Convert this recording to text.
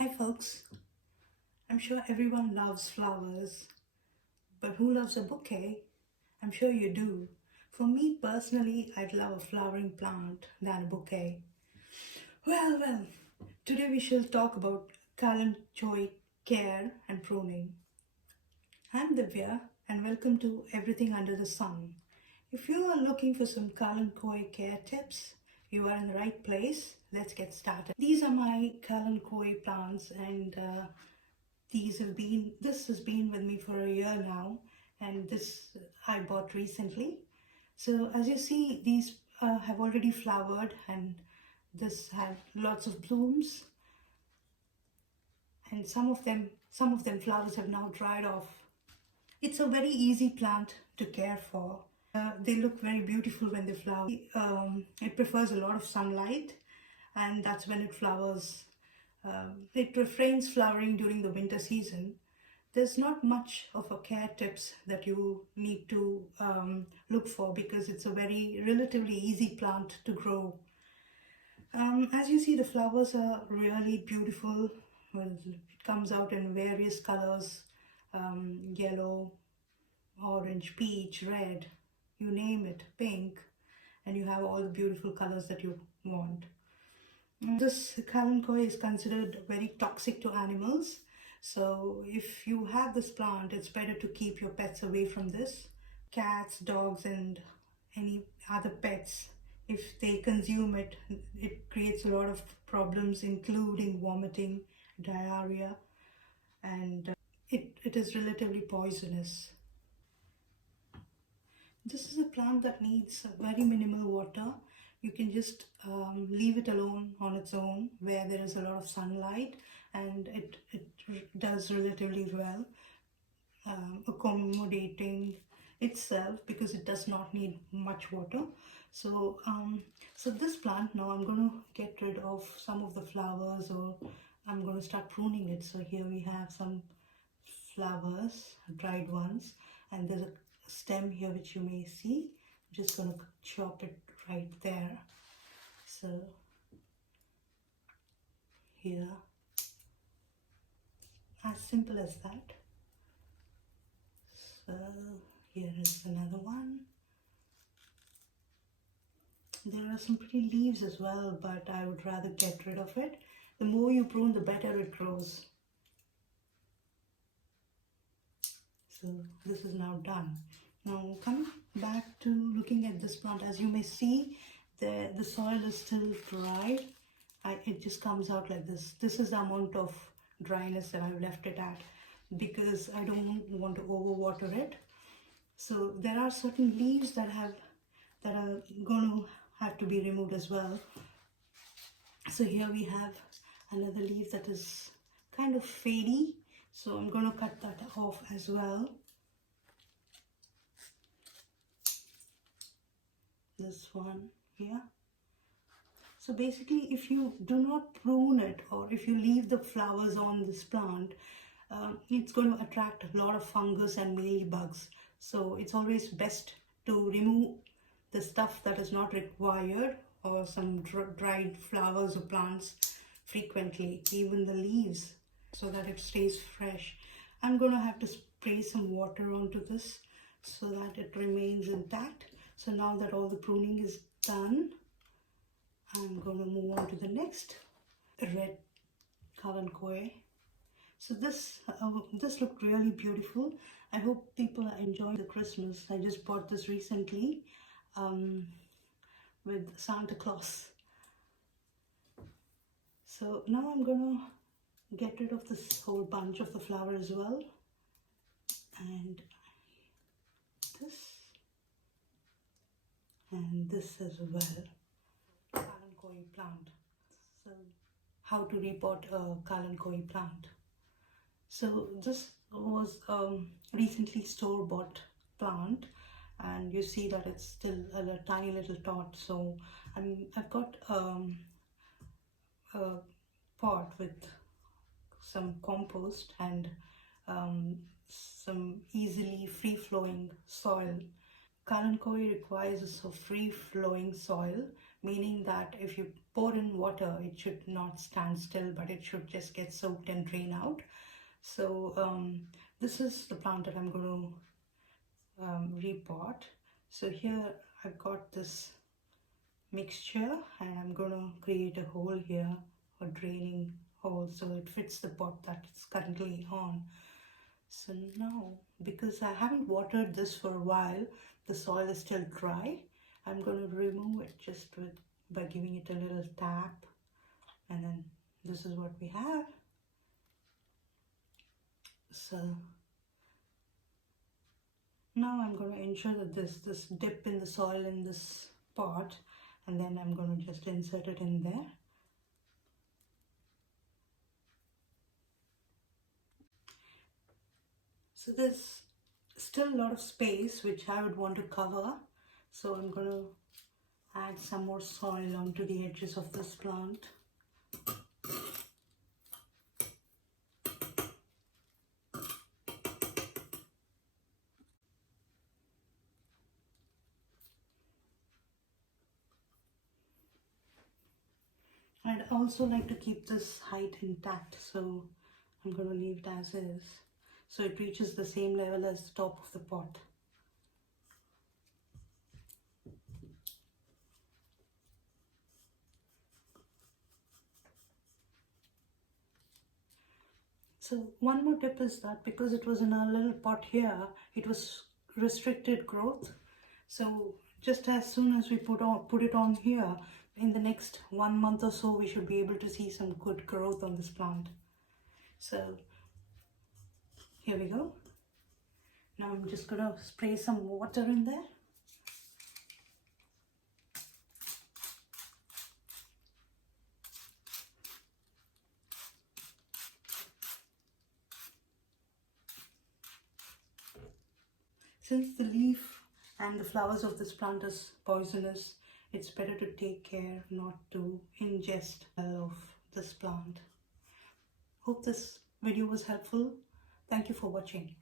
Hi folks, I'm sure everyone loves flowers, but who loves a bouquet? I'm sure you do. For me personally, I'd love a flowering plant than a bouquet. Well, today we shall talk about Kalanchoe care and pruning. I'm Divya and welcome to Everything Under the Sun. If you are looking for some Kalanchoe care tips, you are in the right place. Let's get started. These are my Kalanchoe plants and this has been with me for a year now, and this I bought recently. So as you see, these have already flowered, and this have lots of blooms, and some of them flowers have now dried off. It's a very easy plant to care for. They look very beautiful when they flower. It prefers a lot of sunlight, and that's when it flowers. It refrains flowering during the winter season. There's not much of a care tips that you need to look for because it's a very relatively easy plant to grow. As you see, the flowers are really beautiful. Well, it comes out in various colors, yellow, orange, peach, red, you name it, pink, and you have all the beautiful colors that you want. This kalanchoe is considered very toxic to animals. So if you have this plant, it's better to keep your pets away from this. Cats, dogs, and any other pets, if they consume it, it creates a lot of problems, including vomiting, diarrhea, and it is relatively poisonous. This is a plant that needs very minimal water. You can just leave it alone on its own where there is a lot of sunlight, and it does relatively well, accommodating itself because it does not need much water. So this plant, now I'm going to get rid of some of the flowers, or I'm going to start pruning it. So here we have some flowers, dried ones, and there's a stem here which you may see. I'm just going to chop it right there. So here, as simple as that. So here is another one. There are some pretty leaves as well, but I would rather get rid of it. The more you prune, the better it grows. So this is now done. Now coming back to looking at this plant, as you may see, the soil is still dry. It just comes out like this. This is the amount of dryness that I've left it at because I don't want to overwater it. So there are certain leaves that are going to have to be removed as well. So here we have another leaf that is kind of fadey. So I'm going to cut that off as well. This one here. So basically, if you do not prune it, or if you leave the flowers on this plant, it's going to attract a lot of fungus and mealybugs. So it's always best to remove the stuff that is not required, or some dried flowers or plants frequently, even the leaves, so that it stays fresh. I'm going to have to spray some water onto this so that it remains intact. So now that all the pruning is done, I'm going to move on to the next red kalanchoe. So this looked really beautiful. I hope people are enjoying the Christmas. I just bought this recently with Santa Claus. So now I'm going to get rid of this whole bunch of the flower as well. And this as well. Kalanchoe plant. So how to repot a kalanchoe plant. So this was recently store-bought plant, and you see that it's still a tiny little tot. So I've got a pot with some compost and some easily free-flowing soil. Kalanchoe requires a free-flowing soil, meaning that if you pour in water, it should not stand still, but it should just get soaked and drain out. So this is the plant that I'm going to repot. So here I've got this mixture, and I'm going to create a hole here, a draining hole, so it fits the pot that's currently on. So now, because I haven't watered this for a while, the soil is still dry. I'm going to remove it just by giving it a little tap, and then this is what we have. So now I'm going to ensure that this dip in the soil in this pot, and then I'm going to just insert it in there. So there's still a lot of space which I would want to cover, so I'm going to add some more soil onto the edges of this plant. I'd also like to keep this height intact, so I'm going to leave it as is, so it reaches the same level as the top of the pot. So one more tip is that because it was in a little pot here, it was restricted growth. So just as soon as we put it on here, in the next 1 month or so, we should be able to see some good growth on this plant. So here we go. Now I'm just going to spray some water in there. Since the leaf and the flowers of this plant is poisonous, it's better to take care not to ingest of this plant. Hope this video was helpful. Thank you for watching.